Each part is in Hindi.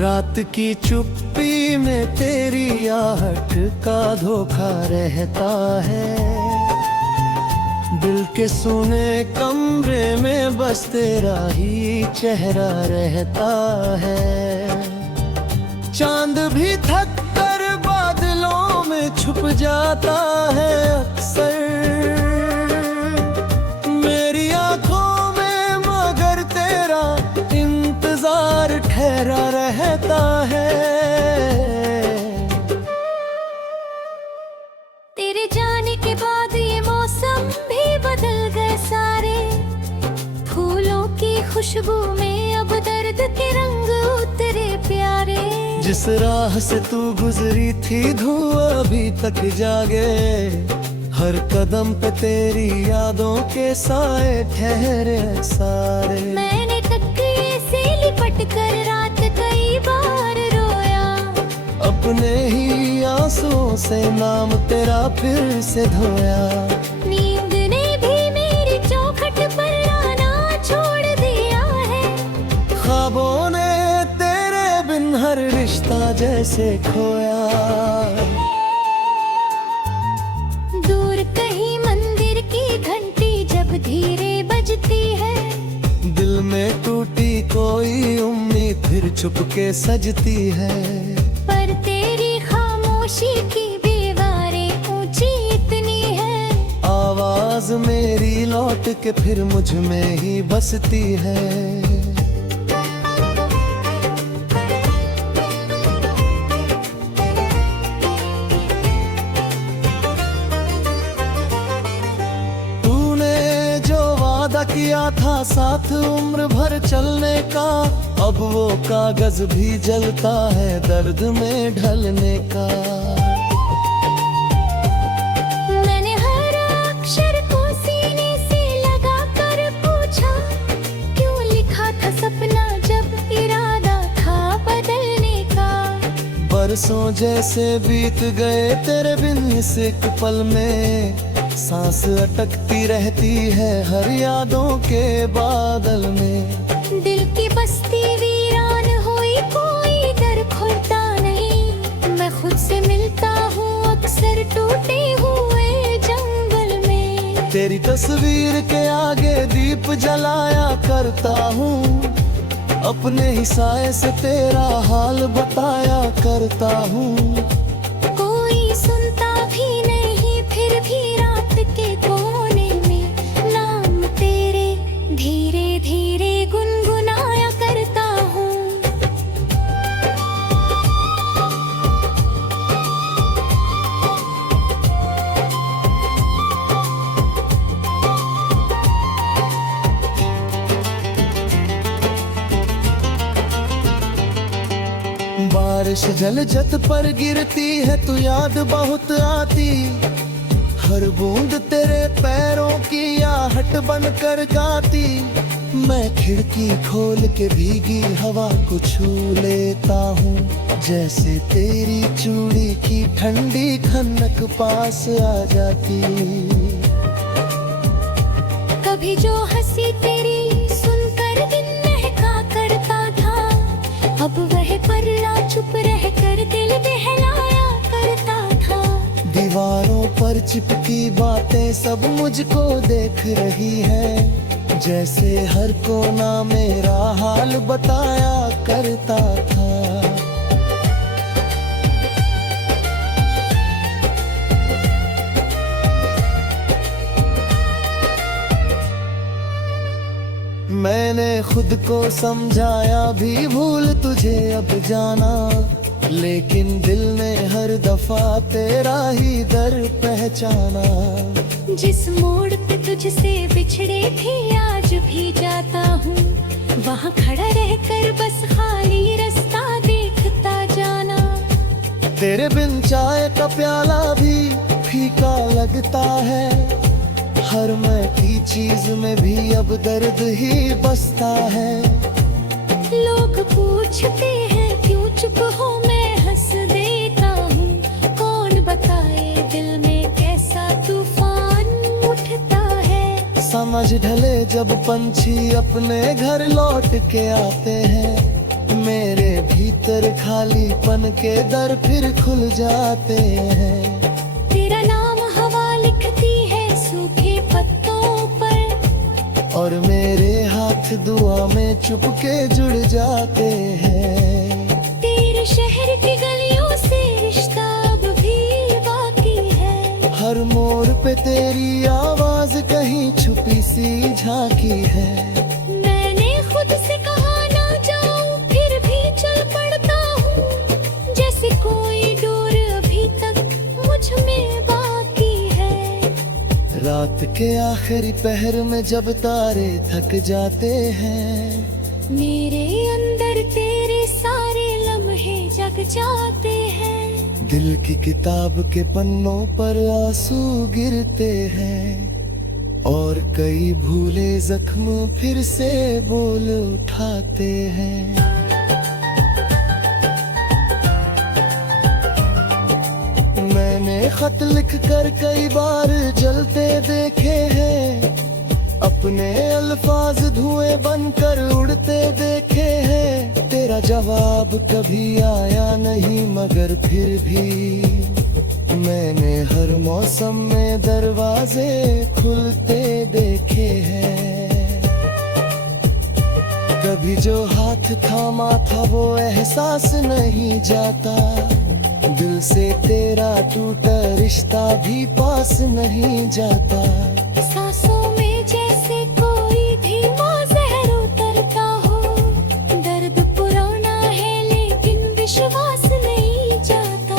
रात की चुप्पी में तेरी आहट का धोखा रहता है। दिल के सुने कमरे में बस तेरा ही चेहरा रहता है। चांद भी थक कर बादलों में छुप जाता है अक्सर मेरी आंखों में, मगर तेरा इंतजार ठहरा रहता है। तेरे जाने के बाद ये मौसम भी बदल गए सारे। फूलों की खुशबू में अब दर्द के रंग उतरे प्यारे। जिस राह से तू गुजरी थी धुआं अभी तक जागे। हर कदम पे तेरी यादों के साए ठहरे सारे। मैंने तकिए से लिपट कर रात कई बार रोया। अपने ही आंसुओं से नाम तेरा फिर से धोया। नींद ने भी मेरी चौखट पर आना छोड़ दिया है। ख्वाबों ने तेरे बिन हर रिश्ता जैसे खोया। दूर कहीं मंदिर की घंटी जब धीरे बजती है। दिल में टूटी कोई उम्मीद फिर चुपके सजती है। पर तेरी खामोशी की दीवारें ऊंची इतनी है। आवाज मेरी लौट के फिर मुझ में ही बसती है। किया था साथ उम्र भर चलने का, अब वो कागज भी जलता है दर्द में ढलने का। मैंने हर अक्षर को सीने से लगा कर पूछा, क्यों लिखा था सपना जब इरादा था बदलने का। बरसों जैसे बीत गए तेरे बिन इस एक पल में। सांस अटकती रहती है हर यादों के बादल में। दिल की बस्ती वीरान हुई, कोई डर खुलता नहीं। मैं खुद से मिलता हूँ अक्सर टूटे हुए जंगल में। तेरी तस्वीर के आगे दीप जलाया करता हूँ। अपने ही साए से तेरा हाल बताया करता हूँ। कोई सुनता भी नहीं फिर भी रात के कोने में नाम तेरे धीरे धीरे गुनगुनाया करता हूँ। बारिश जलजत पर गिरती है तू याद बहुत आती। हर बूंद तेरे पैरों की आहट बनकर गाती। मैं खिड़की खोल के भीगी हवा को छू लेता हूँ। जैसे तेरी चूड़ी की ठंडी खनक पास आ जाती। कभी जो हंसी तेरी सुनकर दिन महका करता था, अब वह पल्ला चुप रह कर दिल बहलाया करता था। दीवारों पर चिपकी बातें सब मुझको देख रही है। जैसे हर कोना मेरा हाल बताया करता था। मैंने खुद को समझाया भी भूल तुझे अब जाना। लेकिन दिल ने हर दफा तेरा ही दर पहचाना। जिस मोड़ पे तुझसे बिछड़े थे आज भी जाता हूँ। वहाँ खड़ा रहकर बस खाली रास्ता देखता जाना। तेरे बिन चाय का प्याला भी फीका लगता है। हर मीठी चीज में भी अब दर्द ही बसता है। लोग पूछते हैं क्यों चुप हो, मैं हंस देता हूँ। कौन बताए दिल में कैसा तूफान उठता है। समझ ढले जब पंछी अपने घर लौट के आते हैं। मेरे भीतर खालीपन के दर फिर खुल जाते हैं। तेरा नाम हवा लिखती है सूखे पत्तों पर, और मेरे हाथ दुआ में चुपके जुड़ जाते हैं। तेरे शहर की गलियों से रिश्ता अब भी बाकी है। हर मोड़ पे तेरी आवाज कहीं छुपी सी झांकी है। मैंने खुद से कहा ना जाऊं, फिर भी चल पड़ता हूँ, जैसे कोई डोर अभी तक मुझ में बाकी है। रात के आखिरी पहर में जब तारे थक जाते हैं, मेरे अंदर तेरे सारे लम्हे जग जाते हैं। दिल की किताब के पन्नों पर आंसू गिरते हैं, और कई भूले जख्म फिर से बोल उठाते हैं। मैंने खत लिख कर कई बार जलते देखे हैं, अपने अल्फाज धुएं बनकर उड़ते देखे हैं। तेरा जवाब कभी आया नहीं, मगर फिर भी मैंने हर मौसम में दरवाजे खुलते देखे हैं। कभी जो हाथ थामा था वो एहसास नहीं जाता, दिल से तेरा टूटा रिश्ता भी पास नहीं जाता। सांसों में जैसे कोई धीमा जहर उतरता हो, दर्द पुराना है लेकिन विश्वास नहीं जाता।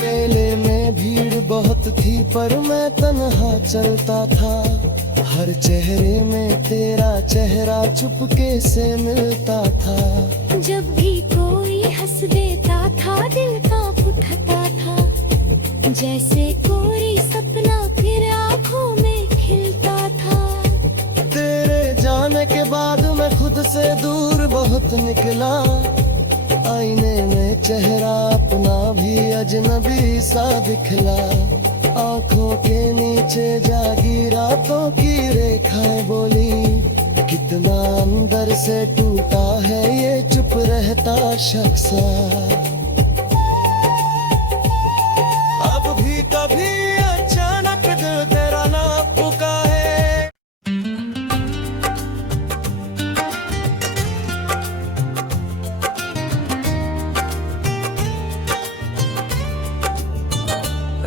मेले में भीड़ बहुत थी पर मैं तन्हा चलता था। हर चेहरे में तेरा चेहरा चुपके से मिलता था। जब भी कोई हंस देता था दिल कांप उठता था, जैसे कोई सपना फिर आंखों में खिलता था। तेरे जाने के बाद मैं खुद से दूर बहुत निकला, आईने में चेहरा अपना भी अजनबी सा दिखला। आंखों के नीचे जागी रातों की रेखाएं बोली, कितना अंदर से टूटा है ये चुप रहता शख्स। अब भी कभी अचानक दिल तेरा नाम पुकारे।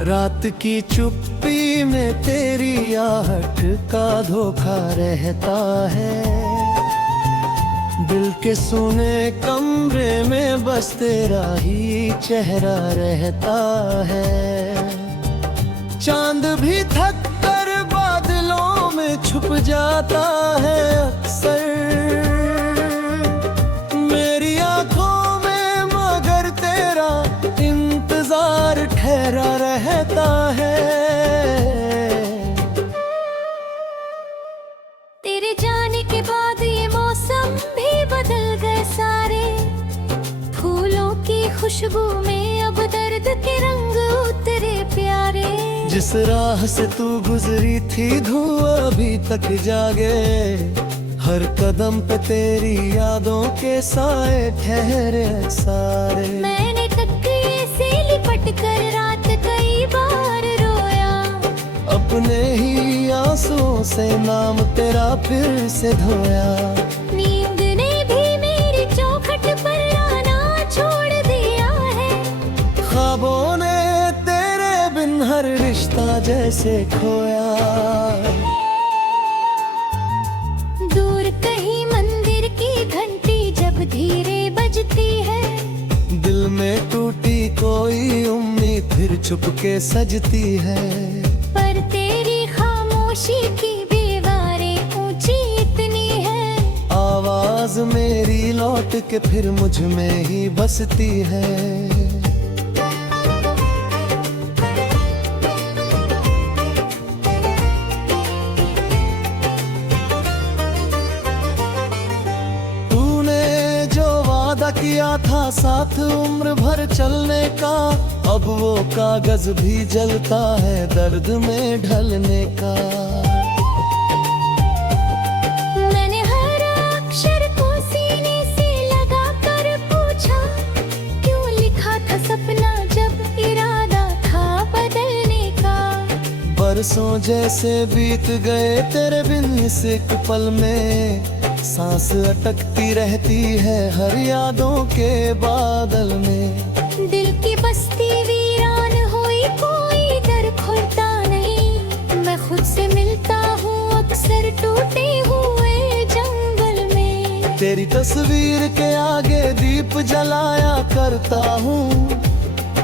रात की चुप्पी में तेरी आहट का धोखा रहता है। दिल के सुने कमरे में बस तेरा ही चेहरा रहता है। चांद भी थक कर बादलों में छुप जाता है अक्सर, मेरी आंखों में मगर तेरा इंतजार ठहरा रहता है। तेरे जाने के बाद ये मौसम भी बदल गए सारे, फूलों की खुशबू में अब दर्द के रंग उतरे प्यारे। जिस राह से तू गुजरी थी धुआं अभी तक जागे, हर कदम पे तेरी यादों के साए ठहरे सारे। मैंने तकिए से लिपट कर रात कई बार रोया, अपने ही आंसुओं से नाम तेरा फिर से धोया। नींद ने भी मेरी चौखट पर आना छोड़ दिया है। ख्वाबों ने तेरे बिन हर रिश्ता जैसे खोया। दूर कहीं मंदिर की घंटी जब धीरे बजती है, दिल में टूटी कोई उम्मीद फिर चुपके सजती है। पर तेरी खामोशी की दीवारें ऊंची इतनी है, आवाज मेरी लौट के फिर मुझ में ही बसती है। तूने जो वादा किया था साथ उम्र भर चलने का, अब वो कागज भी जलता है दर्द में ढलने का। मैंने हर अक्षर को सीने से लगा कर पूछा, क्यों लिखा था सपना जब इरादा था बदलने का। बरसों जैसे बीत गए तेरे बिन इस एक पल में, सांस अटकती रहती है हर यादों के बादल में। दिल की बस्ती वीरान हुई, कोई दर खुलता नहीं। मैं खुद से मिलता हूँ अक्सर टूटे हुए जंगल में। तेरी तस्वीर के आगे दीप जलाया करता हूँ,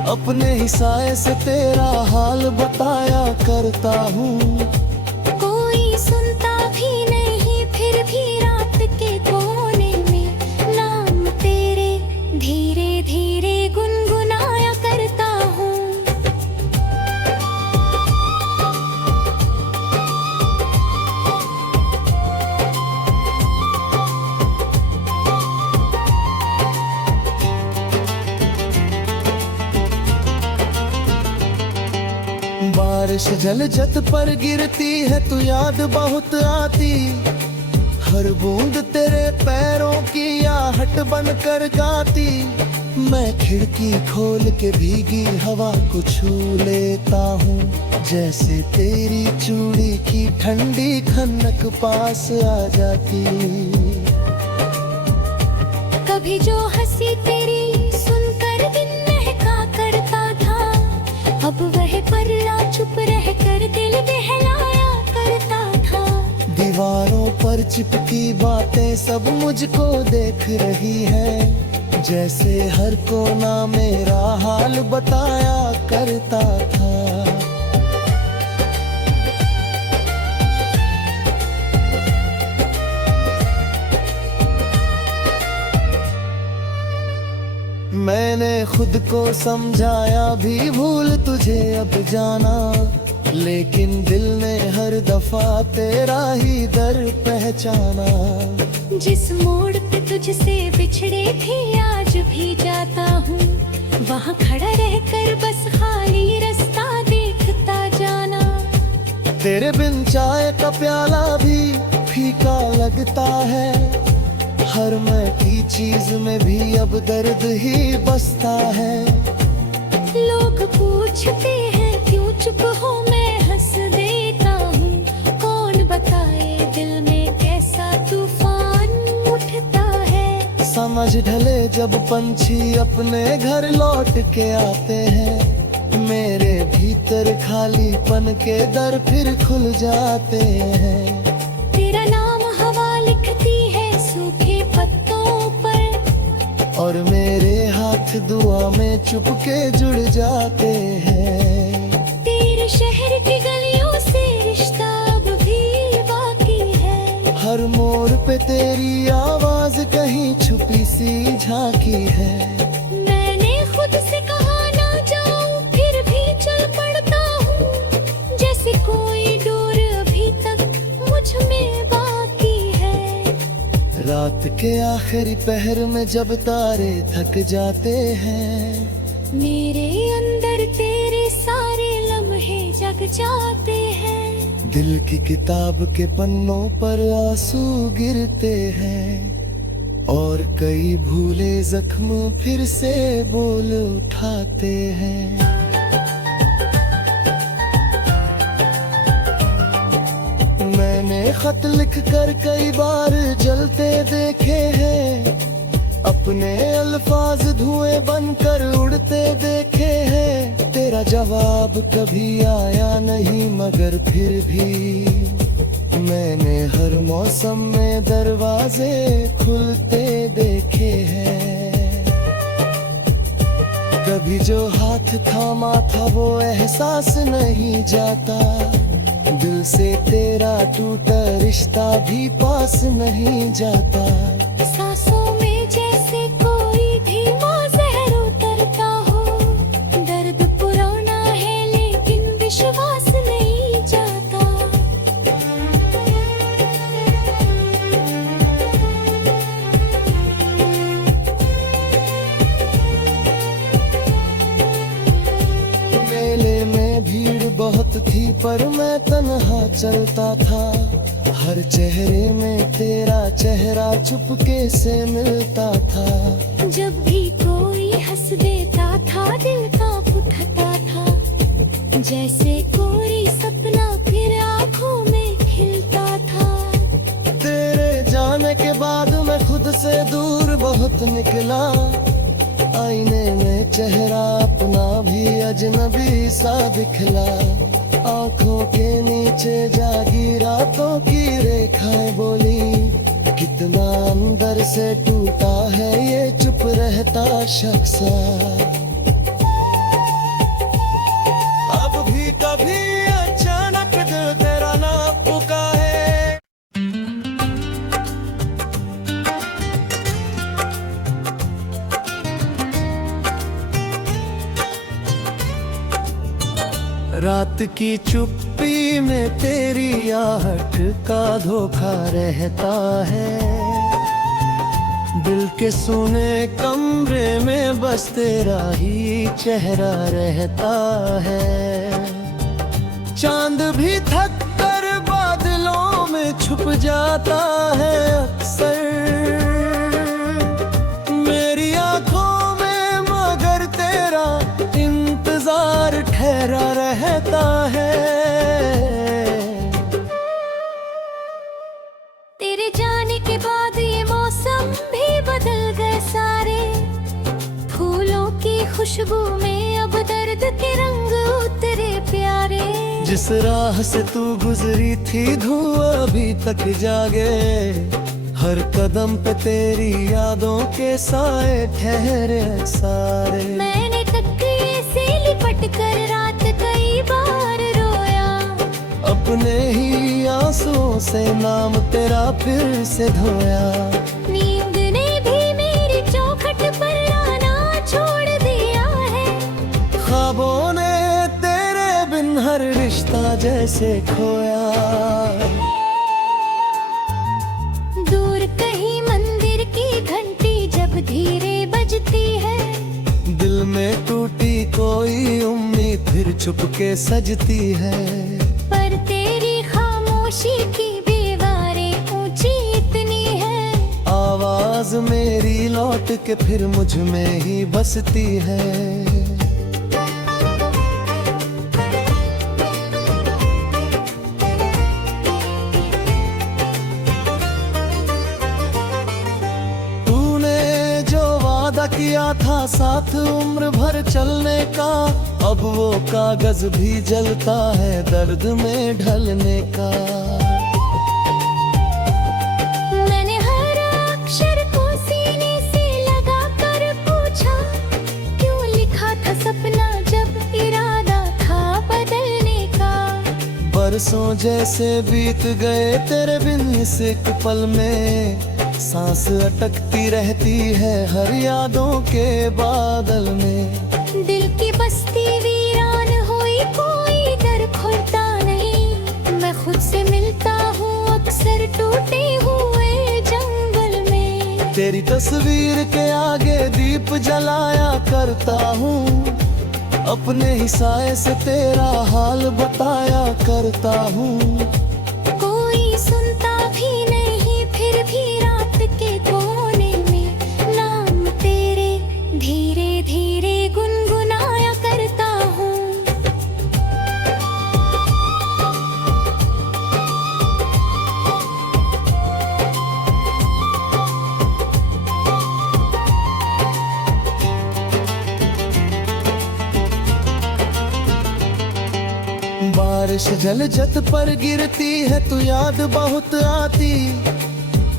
अपने ही साए से तेरा हाल बताया करता हूँ। कोई सुनता भी नहीं फिर भी रात के कोने में नाम तेरे धीरे धीरे गुनगुनाया करता हूँ। बारिश जलजत पर गिरती है तू याद बहुत आती, हर बूंद तेरे पैरों की आहट बनकर गाती। मैं खिड़की खोल के भीगी हवा को छू लेता हूँ, जैसे तेरी चूड़ी की ठंडी खनक पास आ जाती। कभी जो हंसी तेरी सुनकर दिन महका करता था, अब वह पल्ला चुप रह कर दिल बहलाया करता था। दीवारों पर चिपकी बातें सब मुझको देख रही है, जैसे हर कोना मेरा हाल बताया करता था। मैंने खुद को समझाया भी भूल तुझे अब जाना, लेकिन दिल ने हर दफा तेरा ही दर पहचाना। जिस मोड़ पे तुझसे बिछड़े थे आज भी जाता हूँ, वहाँ खड़ा रहकर बस खाली रास्ता देखता जाना। तेरे बिन चाय का प्याला भी फीका लगता है, हर मीठी चीज में भी अब दर्द ही बसता है। लोग पूछते हैं क्यों चुप हो, मैं हंस देता हूँ। कौन बताए दिल में कैसा तूफान उठता है। समझ ढले जब पंछी अपने घर लौट के आते हैं, मेरे भीतर खालीपन के दर फिर खुल जाते हैं। तेरा नाम हवा लिखती है सूखे पत्तों पर, और मेरे हाथ दुआ में चुपके जुड़ जाते हैं। तेरे शहर की गलियों से रिश्ता अब भी बाकी है। हर मोड़ पे तेरी आवाज कहीं छुपी सी झांकी है। मैंने खुद से कहा ना जाऊं, फिर भी चल पड़ता हूँ, जैसे कोई डोर अभी तक मुझ में बाकी है। रात के आखिरी पहर में जब तारे थक जाते हैं, मेरे अंदर तेरे सारे लम्हे जग जाते हैं। दिल की किताब के पन्नों पर आंसू गिरते हैं, और कई भूले जख्म फिर से बोल उठाते हैं। मैंने खत लिख कर कई बार जलते देखे हैं, अपने अल्फाज धुएं बनकर उड़ते देखे हैं। तेरा जवाब कभी आया नहीं, मगर फिर भी मैंने हर मौसम में दरवाजे खुलते देखे हैं। कभी जो हाथ थामा था वो एहसास नहीं जाता, दिल से तेरा टूटा रिश्ता भी पास नहीं जाता। सांसों में जैसे कोई धीमा जहर उतरता हो, दर्द पुराना है लेकिन विश्वास नहीं जाता। पर मैं तन्हा चलता था, हर चेहरे में तेरा चेहरा चुपके से मिलता था। जब भी कोई हंस देता था दिल कांप उठता था, जैसे कोई सपना फिर आंखों में खिलता था। तेरे जाने के बाद मैं खुद से दूर बहुत निकला, आईने में चेहरा अपना भी अजनबी सा दिखला। आंखों के नीचे जागी रातों की रेखाएं बोली, कितना अंदर से टूटा है ये चुप रहता शख्स। अब भी कभी अचानक दिल तेरा नाम पुकारे। रात की चुप्पी में तेरी आहट का धोखा रहता है, दिल के सुने कमरे में बस तेरा ही चेहरा रहता है। चांद भी थक कर बादलों में छुप जाता है अक्सर, मेरी आंखों में मगर तेरा इंतजार ठहरा रहता है। तेरे जाने के बाद ये मौसम भी बदल गए सारे, फूलों की खुशबू में अब दर्द के रंग उतरे प्यारे। जिस राह से तू गुजरी थी धुआं अभी तक जागे, हर कदम पे तेरी यादों के साए ठहरे सारे। मैंने तकिए से लिपट कर रात कई बार रोया, अपने ही आंसुओं से नाम तेरा फिर से धोया। नींद ने भी मेरी चौखट पर आना छोड़ दिया है, ख्वाबों ने तेरे बिन हर रिश्ता जैसे खोया। दूर कहीं मंदिर की घंटी जब धीरे बजती है, दिल में टूटी कोई उम्मीद फिर चुपके सजती है। पर तेरी खामोशी की दीवारें ऊंची इतनी है, आवाज मेरी लौट के फिर मुझ में ही बसती है। किया था साथ उम्र भर चलने का, अब वो कागज भी जलता है दर्द में ढलने का। मैंने हर अक्षर को सीने से लगा कर पूछा, क्यों लिखा था सपना जब इरादा था बदलने का। बरसों जैसे बीत गए तेरे बिन इस एक पल में, सांस अटकती रहती है हर यादों के बादल में। दिल की बस्ती वीरान हुई कोई डर खुलता नहीं, मैं खुद से मिलता हूँ अक्सर टूटे हुए जंगल में। तेरी तस्वीर के आगे दीप जलाया करता हूँ, अपने ही साए से तेरा हाल बताया करता हूँ। कोई सुनता भी नहीं फिर भी रात के कोने में नाम तेरे धीरे धीरे गुनगुनाया करता हूँ। बारिश जलजत पर गिरती है तू याद बहुत आती,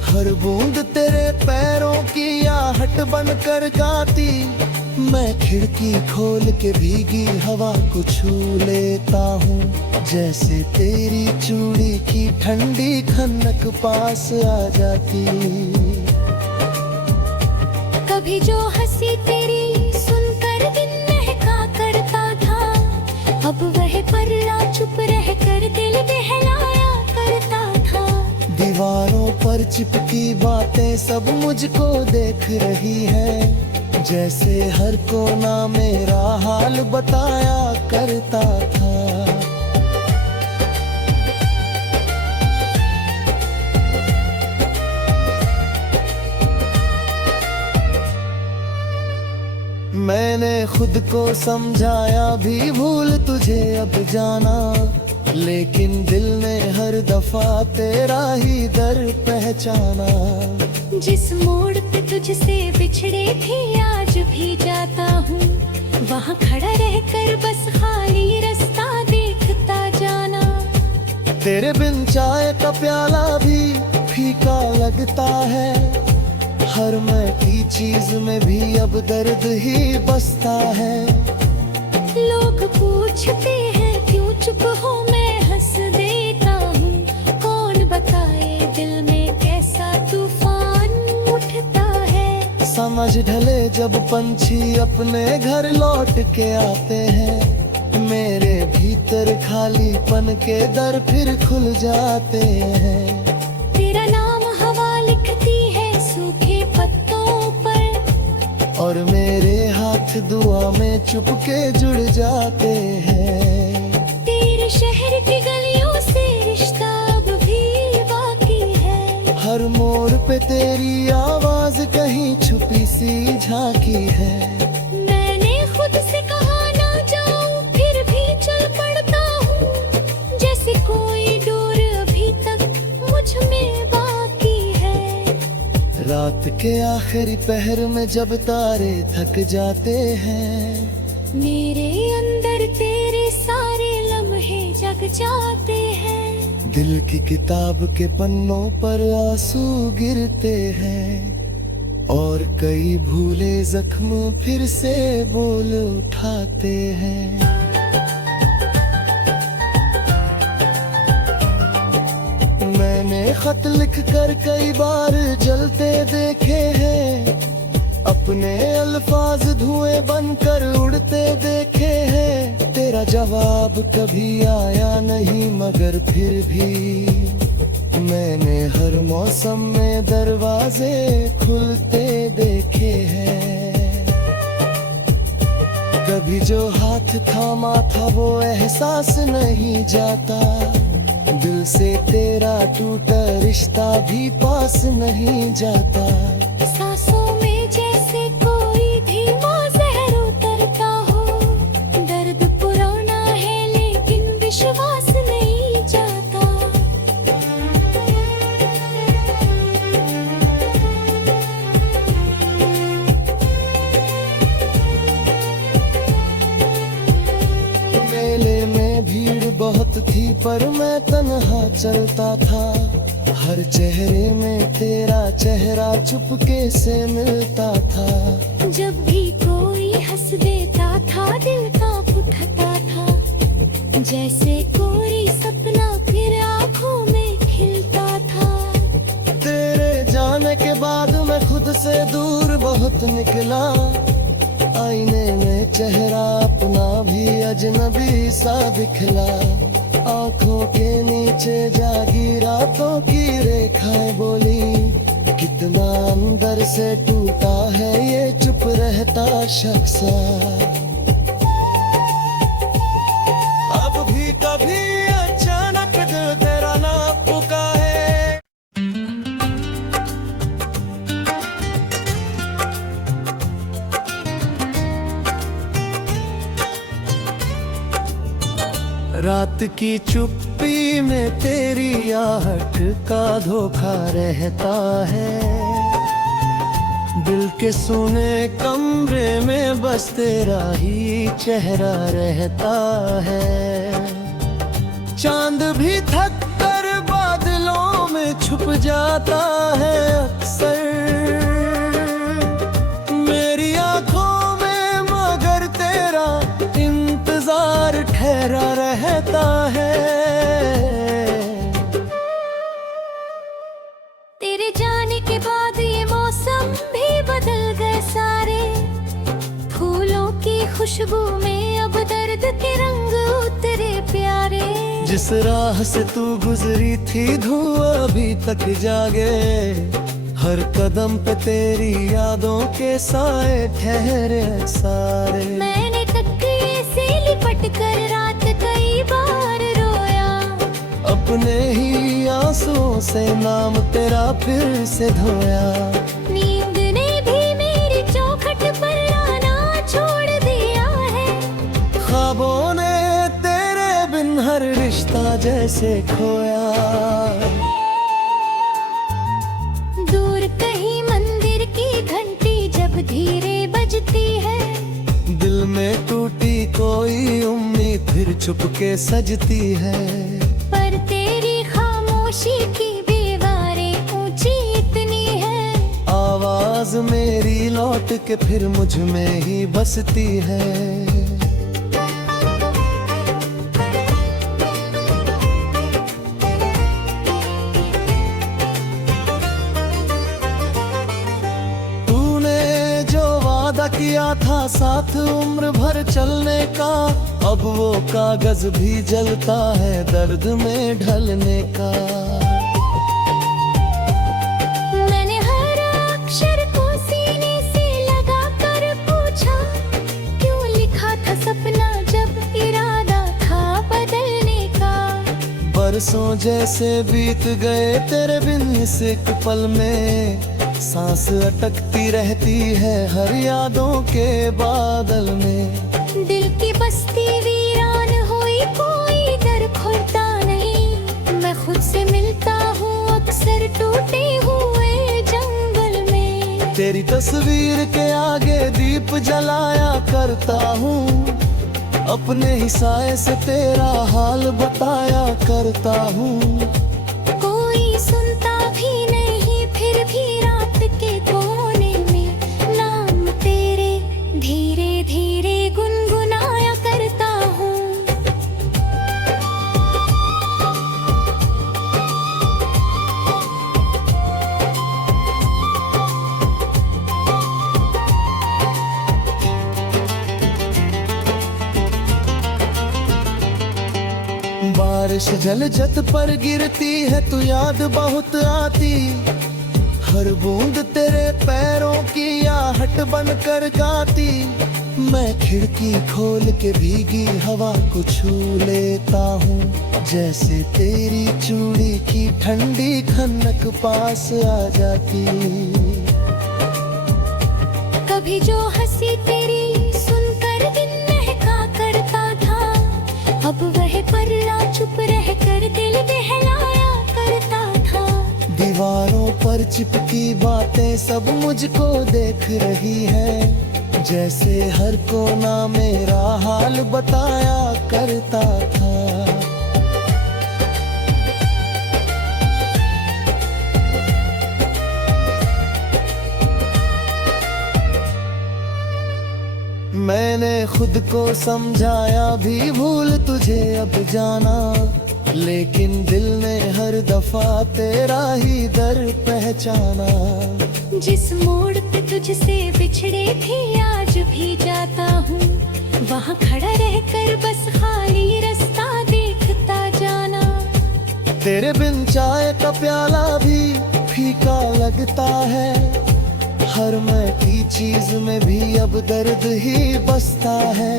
हर बूंद तेरे पैरों की आहट बनकर गाती। मैं खिड़की खोल के भीगी हवा को छू लेता हूँ, जैसे तेरी चूड़ी की ठंडी खनक पास आ जाती। कभी जो हंसी तेरी सुनकर दिन महका करता था, अब वह पल्ला चुप रह कर दिल बहलाया करता था। दीवारों पर चिपकी बातें सब मुझको देख रही है, जैसे हर कोना मेरा हाल बताया करता था। खुद को समझाया भी भूल तुझे अब जाना, लेकिन दिल ने हर दफा तेरा ही दर पहचाना। जिस मोड़ पे तुझसे बिछड़े थे आज भी जाता हूँ, वहाँ खड़ा रहकर बस खाली रास्ता देखता जाना। तेरे बिन चाय का प्याला भी फीका लगता है, हर मैं की चीज में भी अब दर्द ही बसता है। लोग पूछते हैं क्यों चुप हो, मैं हंस देता हूँ। कौन बताए दिल में कैसा तूफान उठता है। समझ ढले जब पंछी अपने घर लौट के आते हैं, मेरे भीतर खालीपन के दर फिर खुल जाते हैं। तेरा नाम हवा लिखती है सूखे पत्तों पर, और मेरे हाथ दुआ में चुपके जुड़ जाते हैं। तेरे शहर की गलियों से रिश्ता अब भी बाकी है। हर मोड़ पे तेरी आवाज कहीं छुपी सी झांकी है। मैंने खुद से कहा ना जाऊं, फिर भी चल पड़ता हूँ। जैसे कोई डोर अभी तक मुझ में बाकी है। रात के आखिरी पहर में जब तारे थक जाते हैं, मेरे अंदर तेरे सारे लम्हे जग जाते हैं। दिल की किताब के पन्नों पर आंसू गिरते हैं, और कई भूले जख्म फिर से बोल उठाते हैं। मैंने खत लिख कर कई बार जलते देखे हैं, अपने अल्फाज धुएं बनकर उड़ते देखे हैं। तेरा जवाब कभी आया नहीं, मगर फिर भी मैंने हर मौसम में दरवाजे खुलते देखे हैं। कभी जो हाथ थामा था वो एहसास नहीं जाता, दिल से तेरा टूटा रिश्ता भी पास नहीं जाता। सांसों में जैसे कोई धीमा जहर उतरता हो, दर्द पुराना है लेकिन विश्वास नहीं जाता। मेले में भीड़ बहुत थी पर मैं तन्हा चलता था, हर चेहरे में तेरा चेहरा चुपके से मिलता था। जब भी कोई हंस देता था दिल कांप उठता था, जैसे कोई सपना फिर आंखों में खिलता था। तेरे जाने के बाद मैं खुद से दूर बहुत निकला, आईने में चेहरा अपना भी अजनबी सा दिखला। आंखों के नीचे जागी रातों की रेखाएं बोली, कितना अंदर से टूटा है ये चुप रहता शख्स। अब भी कभी अचानक दिल तेरा नाम पुकारे। रात की चुप्पी में तेरी आहट का धोखा रहता है, दिल के सुने कमरे में बस तेरा ही चेहरा रहता है। चांद भी थक कर बादलों में छुप जाता है अक्सर, मेरी आंखों में मगर तेरा इंतजार ठहरा रहता है। तेरे जाने के बाद ये मौसम भी बदल गए सारे, फूलों की खुशबू में अब दर्द के रंग उतरे प्यारे। जिस राह से तू गुजरी थी धुआं अभी तक जागे, हर कदम पे तेरी यादों के साए ठहरे सारे। मैंने तकिए से लिपट कर रात कई बार रोया, अपने ही आंसुओं से नाम तेरा फिर से धोया। नींद ने भी मेरी चौखट पर आना छोड़ दिया। हर रिश्ता जैसे खोया। दूर कहीं मंदिर की घंटी जब धीरे बजती है, दिल में टूटी कोई उम्मीद फिर चुपके सजती है। पर तेरी खामोशी की दीवारें ऊंची इतनी है, आवाज मेरी लौट के फिर मुझ में ही बसती है। किया था साथ उम्र भर चलने का, अब वो कागज भी जलता है दर्द में ढलने का। मैंने हर अक्षर को सीने से लगा कर पूछा, क्यों लिखा था सपना जब इरादा था बदलने का। बरसों जैसे बीत गए तेरे बिन इस एक पल में, सांस अटकती रहती है हर यादों के बादल में। दिल की बस्ती वीरान हुई, कोई दर खुलता नहीं। मैं खुद से मिलता हूँ अक्सर टूटे हुए जंगल में। तेरी तस्वीर के आगे दीप जलाया करता हूँ, अपने ही साए से तेरा हाल बताया करता हूँ। कोई सुनता भी नहीं फिर भी रात के कोने में नाम तेरे धीरे धीरे गुनगुनाया करता हूँ। बारिश जलजत पर गिरती है तू याद बहुत आती, हर बूंद तेरे पैरों की आहट बनकर गाती। मैं खिड़की खोल के भीगी हवा को छू लेता हूँ, जैसे तेरी चूड़ी की ठंडी खनक पास आ जाती। कभी जो हंसी तेरी सुनकर दिन महका करता था, अब वह पल्ला चुप रह कर दिल बहलाया करता था। दीवारों पर चिपकी बातें सब मुझको देख रही है, जैसे हर कोना मेरा हाल बताया करता था। मैंने खुद को समझाया भी भूल तुझे अब जाना, लेकिन दिल ने हर दफा तेरा ही दर पहचाना। जिस मोड़ पे तुझसे बिछड़े थे आज भी जाता हूँ, वहाँ खड़ा रहकर बस खाली रास्ता देखता जाना। तेरे बिन चाय का प्याला भी फीका लगता है, हर मीठी चीज में भी अब दर्द ही बसता है।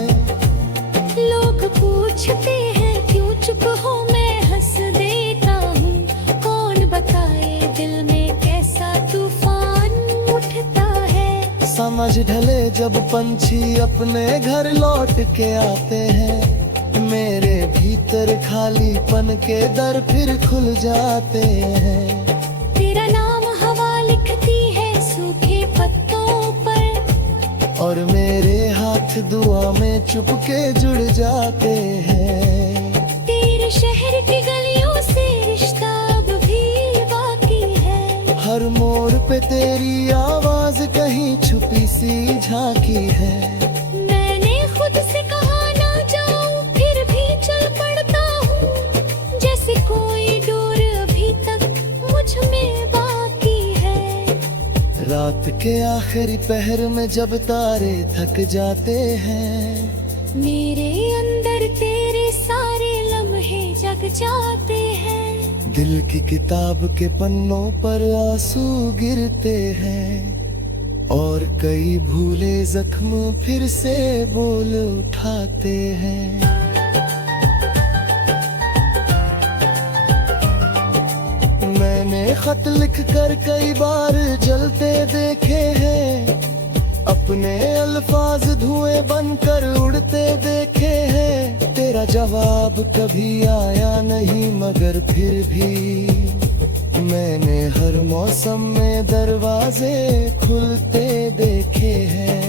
लोग पूछते हैं क्यों चुप हो, मैं हंस देता हूँ। कौन बताए दिल में कैसा तूफान उठता है। समझ ढले जब पंछी अपने घर लौट के आते हैं, मेरे भीतर खालीपन के दर फिर खुल जाते हैं। तेरा नाम हवा लिखती है सूखे पत्तों पर, और मेरे हाथ दुआ में चुपके जुड़ जाते हैं। तेरे शहर की गलियों से रिश्ता अब भी बाकी है, हर मोड़ पे तेरी आवाज कहीं छुपी सी झांकी है। मैंने खुद से कहा ना जाऊं, फिर भी चल पड़ता हूँ, जैसे कोई डोर अभी तक मुझ में बाकी है। रात के आखिरी पहर में जब तारे थक जाते हैं, मेरे अंदर तेरे सारे लम्हे जग जाते हैं। दिल की किताब के पन्नों पर आंसू गिरते हैं, और कई भूले जख्म फिर से बोल उठाते हैं। मैंने खत लिख कर कई बार जलते देखे हैं, अपने अल्फाज धुएं बनकर उड़ते देखे हैं, तेरा जवाब कभी आया नहीं मगर फिर भी मैंने हर मौसम में दरवाजे खुलते देखे हैं।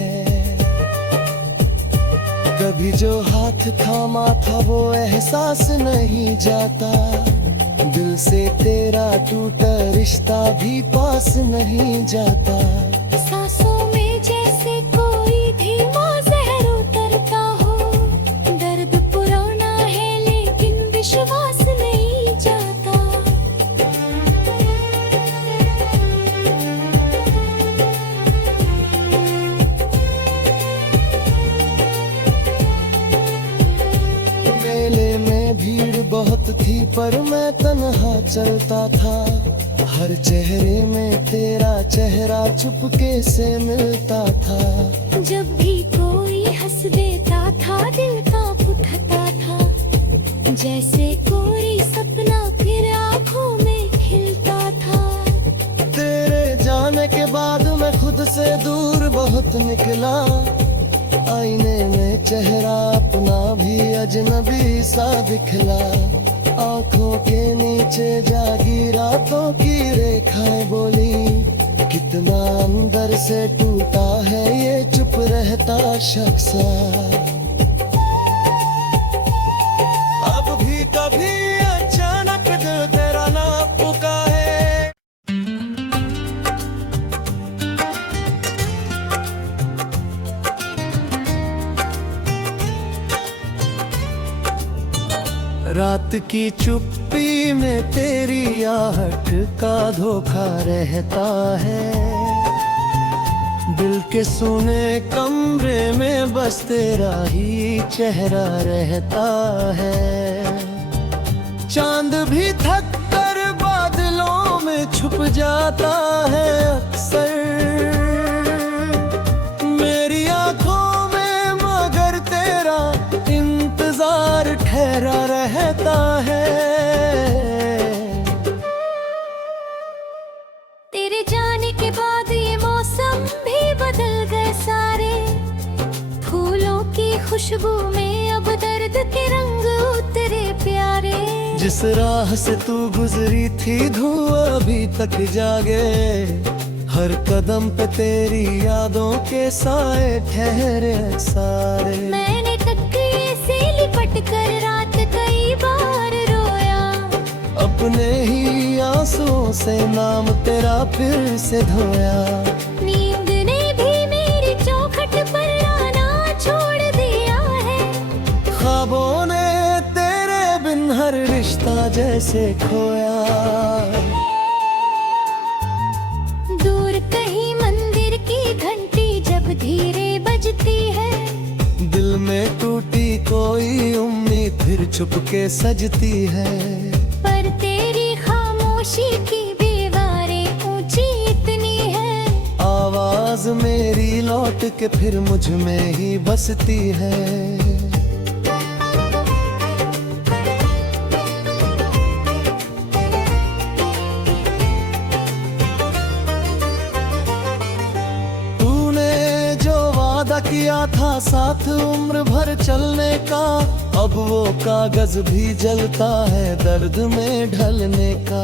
कभी जो हाथ थामा था वो एहसास नहीं जाता, दिल से तेरा टूटा रिश्ता भी पास नहीं जाता। सांसों में जैसे कोई धीमा जहर उतरता हो, दर्द पुराना है लेकिन विश्वास नहीं जाता। मेले में भीड़ बहुत थी पर मैं तन्हा चलता था, हर चेहरे में तेरा चेहरा चुपके से मिलता था। जब भी कोई हंस देता था दिल कांप उठता था, जैसे कोई सपना फिर आंखों में खिलता था। तेरे जाने के बाद मैं खुद से दूर बहुत निकला, आईने में चेहरा अपना भी अजनबी सा दिखला। आंखों के नीचे जागी रातों की रेखाएं बोली, कितना अंदर से टूटा है ये चुप रहता शख्स। अब भी कभी अचानक दिल तेरा नाम पुकारे। रात की चुप्पी में तेरी आहट का धोखा रहता है, दिल के सुने कमरे में बस तेरा ही चेहरा रहता है। चांद भी थक कर बादलों में छुप जाता है अक्सर, मेरी आंखों में मगर तेरा इंतजार ठहरा रहता है। तेरे जाने के बाद ये मौसम भी बदल गए सारे, फूलों की खुशबू में अब दर्द के रंग उतरे प्यारे। जिस राह से तू गुजरी थी धुआं अभी तक जागे, हर कदम पे तेरी यादों के साए ठहरे सारे। मैंने तकिए से लिपट कर रात कई बार रोया, अपने ही आंसुओं से नाम तेरा फिर से धोया। नींद ने भी मेरी चौखट पर आना छोड़ दिया है, ख्वाबों ने तेरे बिन हर रिश्ता जैसे खोया। दूर कहीं मंदिर की घंटी जब धीरे बजती है, दिल में टूटी कोई उम्मीद फिर चुपके सजती है। पर तेरी खामोशी की दीवारें ऊंची इतनी है, आवाज मेरी लौट के फिर मुझ में ही बसती है। किया था साथ उम्र भर चलने का, अब वो कागज भी जलता है दर्द में ढलने का।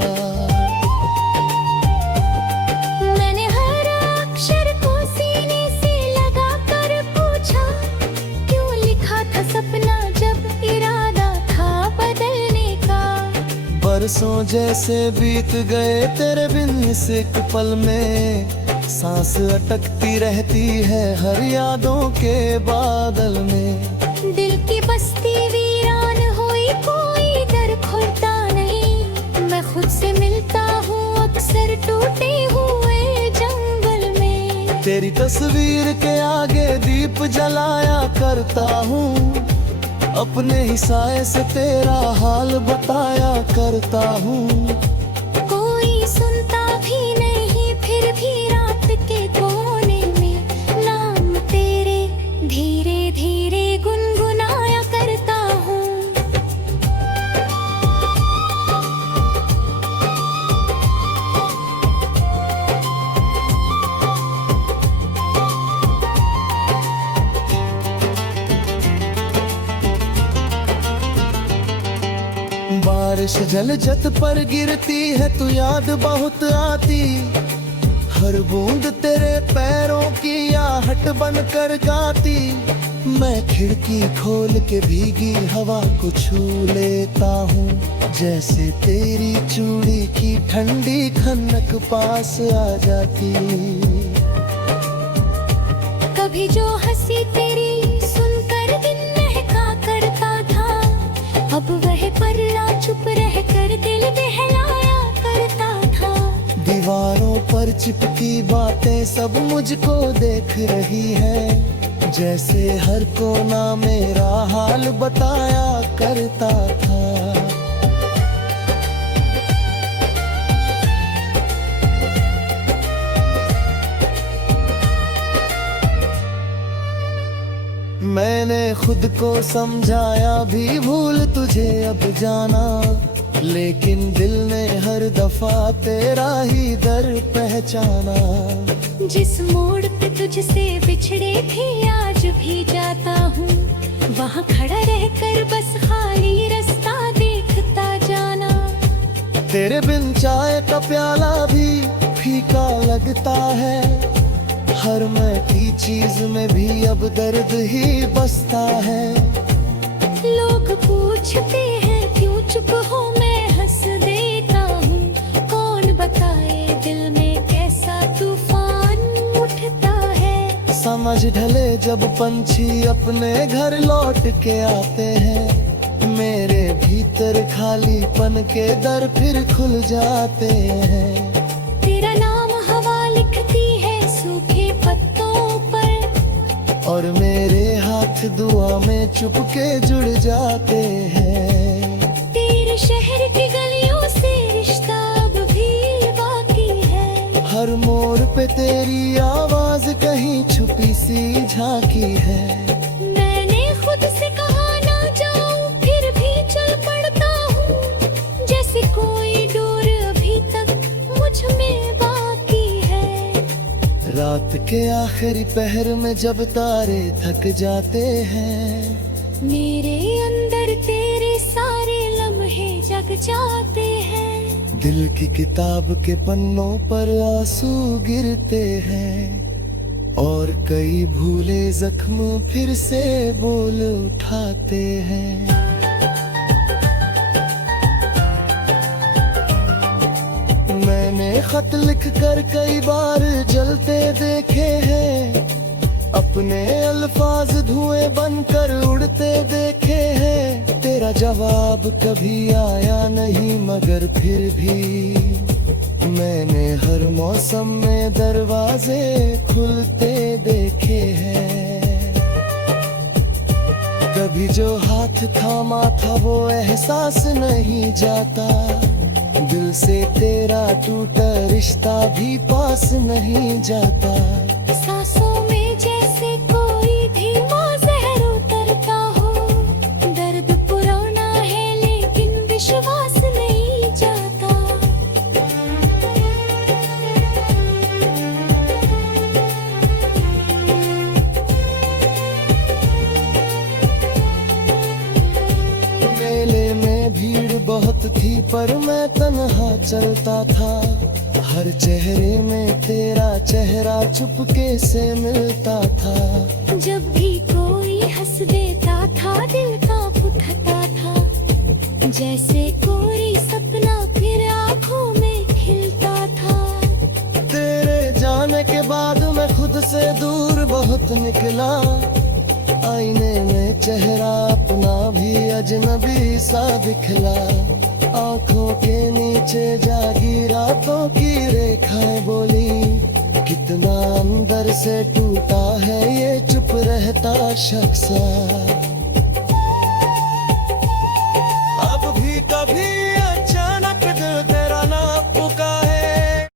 मैंने हर अक्षर को सीने से लगा कर पूछा, क्यों लिखा था सपना जब इरादा था बदलने का। बरसों जैसे बीत गए तेरे बिन इस एक पल में, सांस अटकती रहती है हर यादों के बादल में। दिल की बस्ती वीरान हुई कोई दर खुलता नहीं, मैं खुद से मिलता हूँ अक्सर टूटे हुए जंगल में। तेरी तस्वीर के आगे दीप जलाया करता हूँ, अपने ही साए से तेरा हाल बताया करता हूँ। कोई सुनता भी नहीं फिर भी रात के कोने में नाम तेरे धीरे धीरे गुनगुनाया करता हूँ। बारिश जल जत पर गिरती है तू याद बहुत आती, हर बूंद तेरे पैरों की आहट बनकर गाती। मैं खिड़की खोल के भीगी हवा को छू लेता हूँ, जैसे तेरी चूड़ी की ठंडी खनक पास आ जाती। कभी जो हंसी तेरी सुनकर दिन महका करता था, अब वह पर्रा चुप रह कर दिल बहलाया करता था। दीवारों पर चिपकी बातें सब मुझको देख रही है, जैसे हर कोना मेरा हाल बताया करता था। मैंने खुद को समझाया भी भूल तुझे अब जाना, लेकिन दिल ने हर दफा तेरा ही दर पहचाना। जिस मोड़ पे तुझसे बिछड़े थे आज भी जाता हूँ, वहाँ खड़ा रहकर बस खाली रास्ता देखता जाना। तेरे बिन चाय का प्याला भी फीका लगता है, हर महकी चीज में भी अब दर्द ही बसता है। लोग पूछते हैं क्यों चुप हो, मैं हंस देता हूँ। कौन बताए दिल में कैसा तूफान उठता है। समझ ढले जब पंछी अपने घर लौट के आते हैं, मेरे भीतर खालीपन के दर फिर खुल जाते हैं। तेरा नाम हवा लिखती है सूखे पत्तों पर, और मेरे हाथ दुआ में चुपके जुड़ जाते हैं। तेरे शहर की गलियों से रिश्ता अब भी बाकी है, हर मोड़ पे तेरी आवाज कहीं छुपी सी झांकी है। मैंने खुद से कहा ना जाऊं, फिर भी चल पड़ता हूँ, जैसे कोई डोर अभी तक मुझ में बाकी है। रात के आखिरी पहर में जब तारे थक जाते हैं, मेरे अंदर तेरे सारे लम्हे जग जाते हैं। दिल की किताब के पन्नों पर आंसू गिरते हैं, और कई भूले जख्म फिर से बोल उठाते हैं। मैंने खत लिख कर कई बार जलते देखे हैं, अपने अल्फाज धुएं बनकर उड़ते देखे हैं। तेरा जवाब कभी आया नहीं, मगर फिर भी मैंने हर मौसम में दरवाजे खुलते देखे हैं। कभी जो हाथ थामा था वो एहसास नहीं जाता, दिल से तेरा टूटा रिश्ता भी पास नहीं जाता। सांसों में जैसे कोई धीमा जहर उतरता हो, दर्द पुराना है लेकिन विश्वास नहीं जाता। मेले में भीड़ बहुत थी पर मैं तन्हा चलता था, हर चेहरे में तेरा चेहरा चुपके से मिलता था। जब भी कोई हंस देता था दिल कांप उठता था, जैसे कोई सपना फिर आंखों में खिलता था। तेरे जाने के बाद मैं खुद से दूर बहुत निकला, आईने में चेहरा अपना भी अजनबी सा दिखला। आंखों के नीचे जागी रातों की रेखाएं बोली, कितना अंदर से टूटा है ये चुप रहता शख्स।